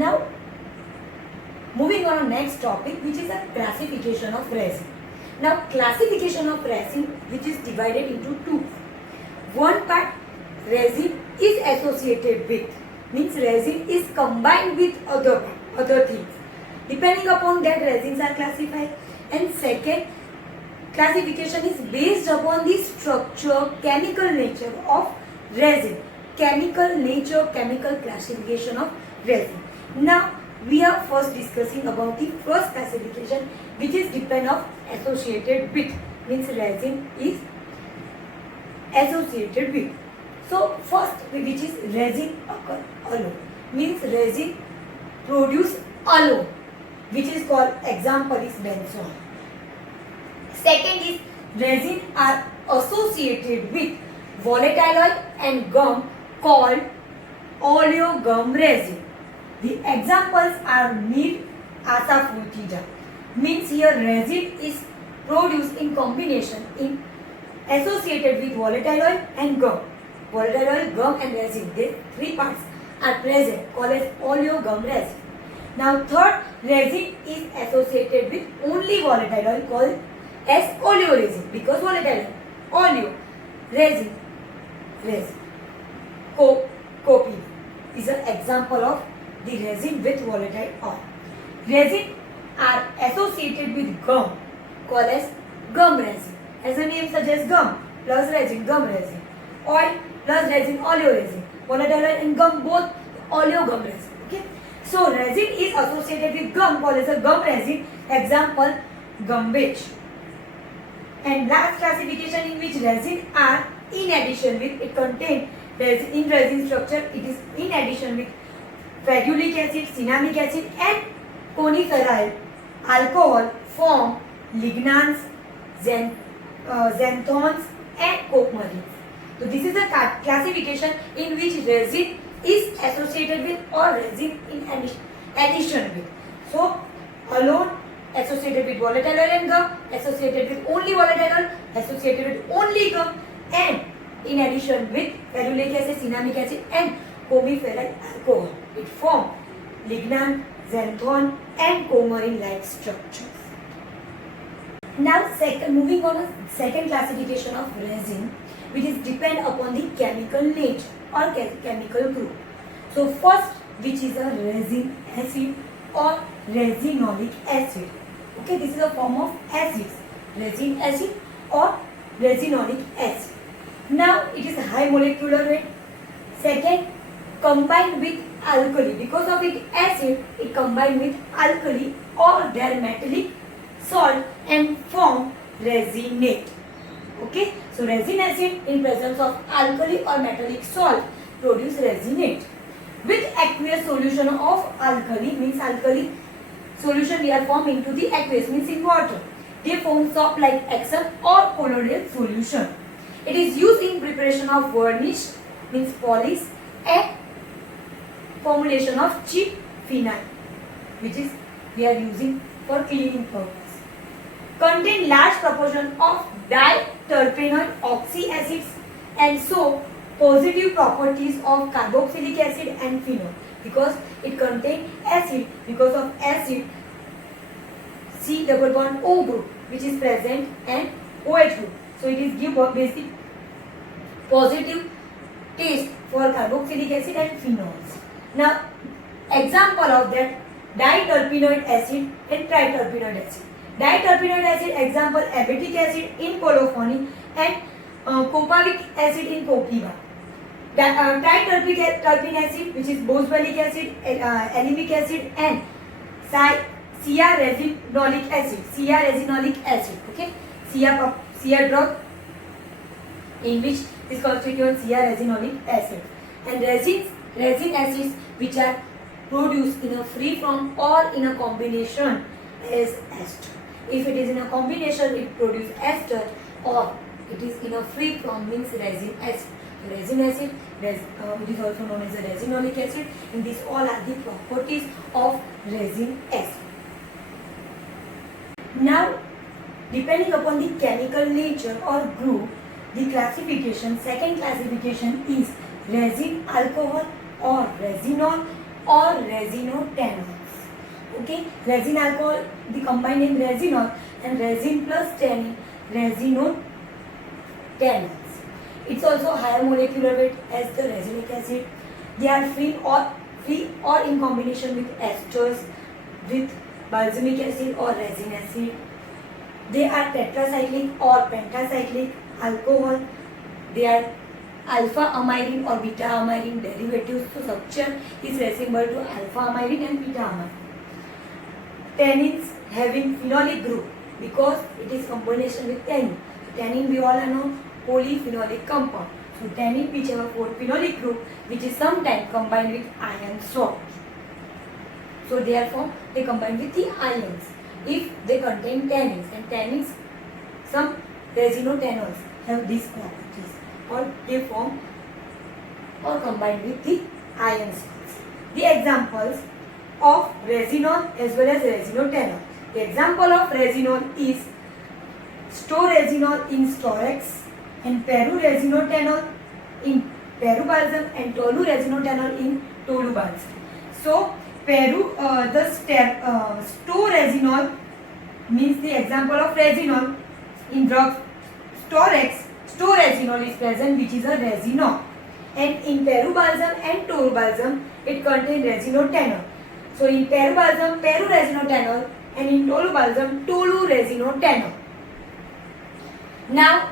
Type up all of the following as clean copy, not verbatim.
Now moving on to next topic, which is a classification of resin. Now classification of resin, which is divided into two. One part resin is associated with, means resin is combined with other things. Depending upon that, resins are classified. And second classification is based upon the structure, chemical nature of resin. Chemical nature, chemical classification of resin. Now we are first discussing about the first classification, which is depend of associated with, means resin is associated with. So first, which is resin occur alone, means resin produce alone, which is called, example is benzoin. Second is resin are associated with volatile oil and gum called oleogum resin. The examples are Nil asafoetida, means here resin is produced in combination, in associated with volatile oil and gum. Volatile oil, gum and resin, these three parts are present, called as oleogum resin. Now third, resin is associated with only volatile oil, called as oleoresin, because volatile oil, oleo, resin. Coffee is an example of the resin with volatile oil. Resin are associated with gum, called as gum resin. As the name suggests, gum plus resin, gum resin. Oil plus resin, oleoresin. Volatile oil and gum, both oleogum resin. Okay. So resin is associated with gum, called as a gum resin. Example, gum beige. And last classification, in which resin are in addition with, it contains in resin structure, it is in addition with ferulic acid, cinnamic acid and coniferyl alcohol form lignans, xanthones and coke-marines. So this is a classification in which resin is associated with or resin in addition with. So alone, associated with volatile oil and gum, associated with only volatile oil, associated with only gum, and in addition with ferulic acid, cinnamic acid and coniferyl alcohol. It forms lignan, xanthone and coumarin-like structures. Now moving on to second classification of resin, which is depend upon the chemical nature or chemical group. So first, which is a resin acid or resinolic acid. Okay, this is a form of acids, resin acid or resinolic acid. Now it is high molecular weight. Second, combined with alkali, because of its acid, it combined with alkali or their metallic salt and form resinate. Okay, so resin acid in presence of alkali or metallic salt produce resinate. With aqueous solution of alkali, means alkali solution they are formed into the aqueous, means in water. They form soap like Epsom or colloidal solution. It is used in preparation of varnish, means polish, and formulation of cheap phenol, which is we are using for cleaning purpose. Contain large proportion of diterpenoid oxy acids and so positive properties of carboxylic acid and phenol, because it contains acid. Because of acid, C double bond O group which is present and OH group. So it is give basic positive taste for carboxylic acid and phenols. Now example of that, diterpenoid acid and triterpenoid acid. Diterpenoid acid, example abatic acid in colophony and copavic acid in copiva. Triterpene acid, which is boswellic acid, alimic acid and C-resinolic acid. Okay, Cr drug in which is constituent C-resinolic acid. And resin acids which are produced in a free form or in a combination is ester. If it is in a combination, it produces ester, or it is in a free form, means resin acid. Resin acid, it is also known as a resinolic acid, and these all are the properties of resin acid. Now, depending upon the chemical nature or group, the classification, second classification is resin alcohol or resinol or resinotanols. Okay, resin alcohol, the combined name resinol, and resin plus tannin, resinotanols. It's also higher molecular weight as the resinic acid. They are free or in combination with esters, with balsamic acid or resin acid. They are tetracyclic or pentacyclic alcohol. They are alpha amyrin or beta amyrin derivatives. So structure is resemble to alpha amyrin and beta amyrin. Tannins having phenolic group because it is combination with tannin. Tannin we all know polyphenolic compound. So tannin which have a phenolic group which is sometimes combined with iron salt. So therefore they combine with the ions if they contain tannins, and tannins, some resinotanols have these properties, or they form or combine with the iron salts. The examples of resinol as well as resinotanol. The example of resinol is storesinol in Storex, and peruresinotanol in Perubalsam, and toluresinotanol in Tolubalsam. So storesinol means the example of resinol in drug Storex. Storesinol is present, which is a resinol, and in Perubalsam and Tolubalsam it contains resinotanol. So in Perubalsam, peruresinotanol, and in Tolubalsam, toluresinotanol. Now,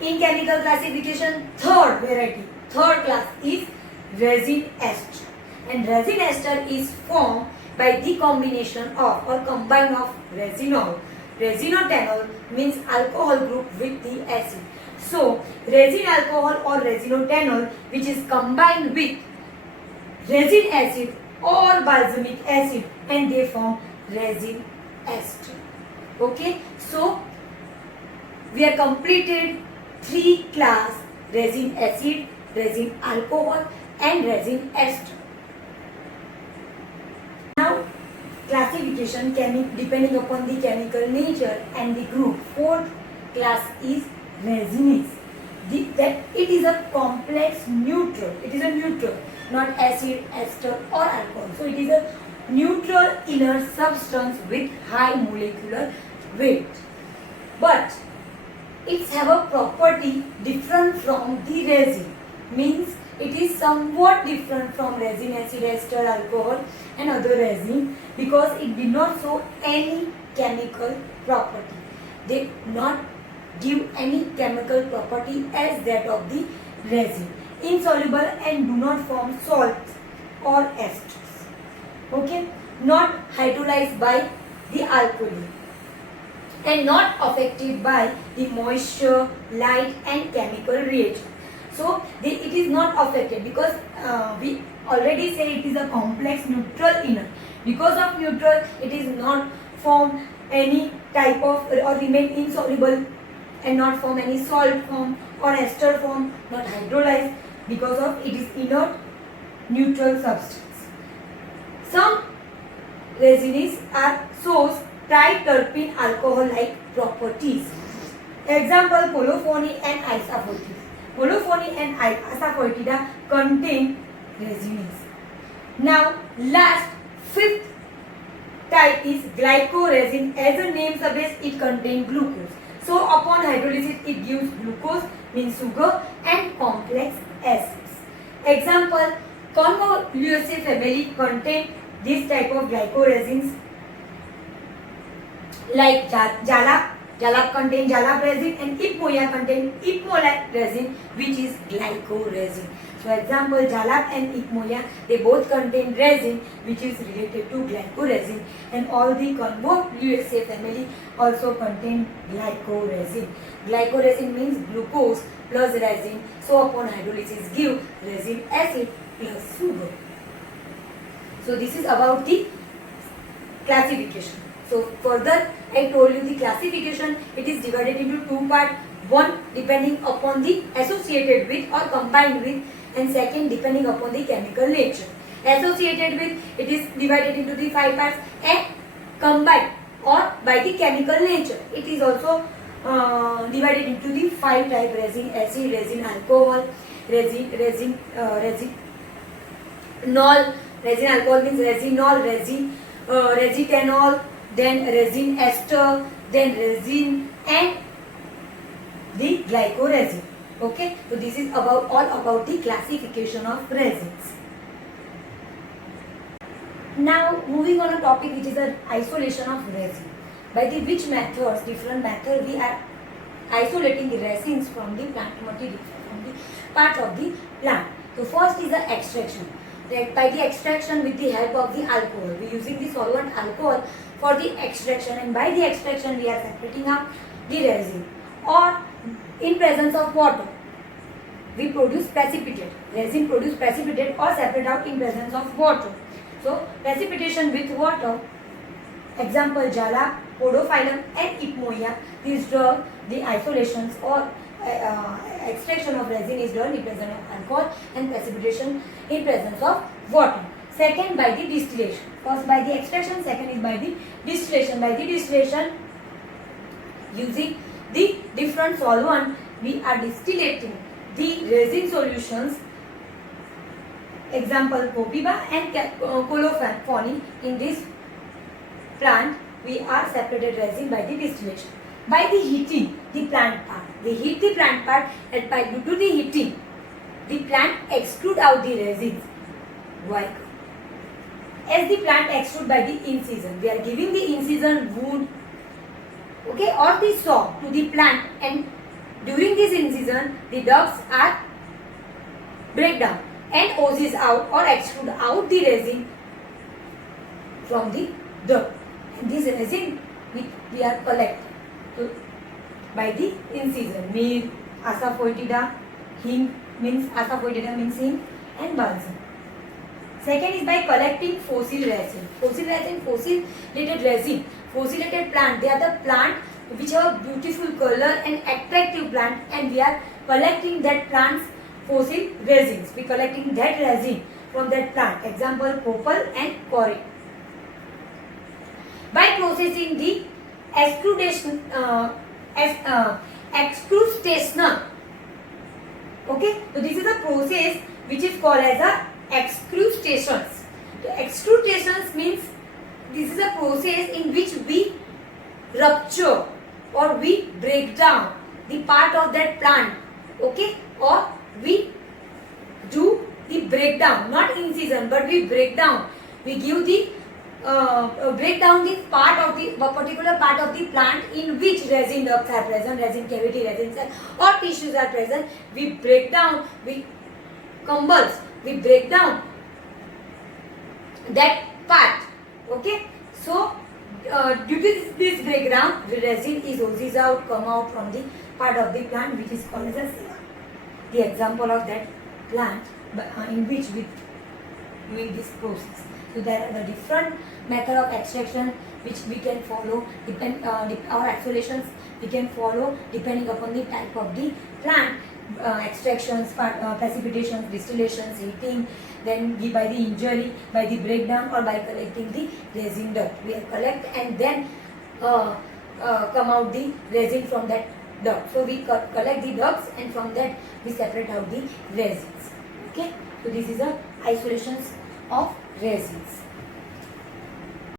in chemical classification, third class is resin ester. And resin ester is formed by the combination of or combine of resinol. Resinotanol means alcohol group with the acid. So, resin alcohol or resinotanol which is combined with resin acid or balsamic acid, and they form resin ester. Okay, so we have completed 3 class: resin acid, resin alcohol, and resin ester. Now classification depending upon the chemical nature and the group. Fourth class is resins. That it is a complex neutral. It is a neutral, not acid, ester or alcohol. So it is a neutral inert substance with high molecular weight. But it have a property different from the resin. Means it is somewhat different from resin, acid, ester, alcohol and other resin because it did not show any chemical property. They not give any chemical property as that of the resin. Insoluble and do not form salts or esters. Okay, not hydrolyzed by the alkali and not affected by the moisture, light and chemical reagent. So it is not affected because we already say it is a complex neutral inert. Because of neutral, it is not form any type of or remain insoluble and not form any salt form or ester form, not hydrolyzed because of it is inert neutral substance. Some resins are shows triterpene alcohol like properties. Example, colophony and isafoetida. Colophony and isafoetida contain resins. Now last 5th type is glycoresin. As the name suggests, it contains glucose. So upon hydrolysis it gives glucose means sugar and complex acids. Example, Convoluceraceae family contain this type of glycoresins like jalap contain jalap resin and ipmoia contain ipmoic resin which is glycoresin. So example, jalap and ipmoia, they both contain resin which is related to glycoresin, and all the Convoluceraceae family also contain glycoresin. Glycoresin means glucose plus resin. So upon hydrolysis give resin acid plus sugar. So this is about the classification. So further I told you the classification, it is divided into 2 parts. One depending upon the associated with or combined with, and second depending upon the chemical nature. Associated with, it is divided into the 5 parts, and combined or by the chemical nature, it is also divided into the 5 type: resin acid, resin alcohol, resinol, Resin alcohol means resinol, resinol, then resin ester, then resin and the glycoresin. Okay, so this is all about the classification of resins. Now moving on a topic which is the isolation of resin. By the which methods, different methods we are isolating the resins from the plant material, from the part of the plant. So first is the extraction. That by the extraction with the help of the alcohol, we are using the solvent alcohol for the extraction, and by the extraction we are separating out the resin. Or in presence of water, we produce precipitate. Resin produce precipitate or separate out in presence of water. So precipitation with water, example Jala, Podophyllum and Ipmoia. These drug the isolations or extraction of resin is done in presence of alcohol, and precipitation in presence of water. Second, by the distillation. First by the extraction, second is by the distillation. By the distillation, using the different solvent, we are distillating the resin solutions. Example Copiba and colophony. In this plant, we are separated resin by the distillation. By the heating the plant part, we heat the plant part, and by due to the heating, the plant extrude out the resins. Why? As the plant extrude by the incision, we are giving the incision wood, okay, or the saw to the plant, and during this incision, the ducts are break down and oozes out or extrude out the resin from the duct. And this resin we are collecting by the incision. Myrrh, Asafoetida, hing means hing, and balsam. Second is by collecting fossil resin. Fossiliated resin. Fossiliated plant. They are the plant which have beautiful color and attractive plant, and we are collecting that plant's fossil resins. We are collecting that resin from that plant. Example copal and cory. By processing the extrudation, extrudation. Okay, so this is a process which is called as a extrudations. Extrudations means this is a process in which we rupture or we break down the part of that plant. Okay, or we do the breakdown, not incision, but we break down. We give the break down the part of the particular part of the plant in which resin ducts are present, resin cavity, resin cell or tissues are present. We break down, we convulse, we break down that part. Okay, so due to this breakdown, the resin is oozes out, come out from the part of the plant which is called as a cell. The example of that plant in which we doing this process. So there are the different method of extraction which we can follow, our isolations we can follow depending upon the type of the plant. Extractions, precipitations, distillations, heating, then by the injury, by the breakdown, or by collecting the resin duct. We collect and then come out the resin from that duct. So we collect the ducts, and from that we separate out the resins. Okay, so this is the isolations of resins.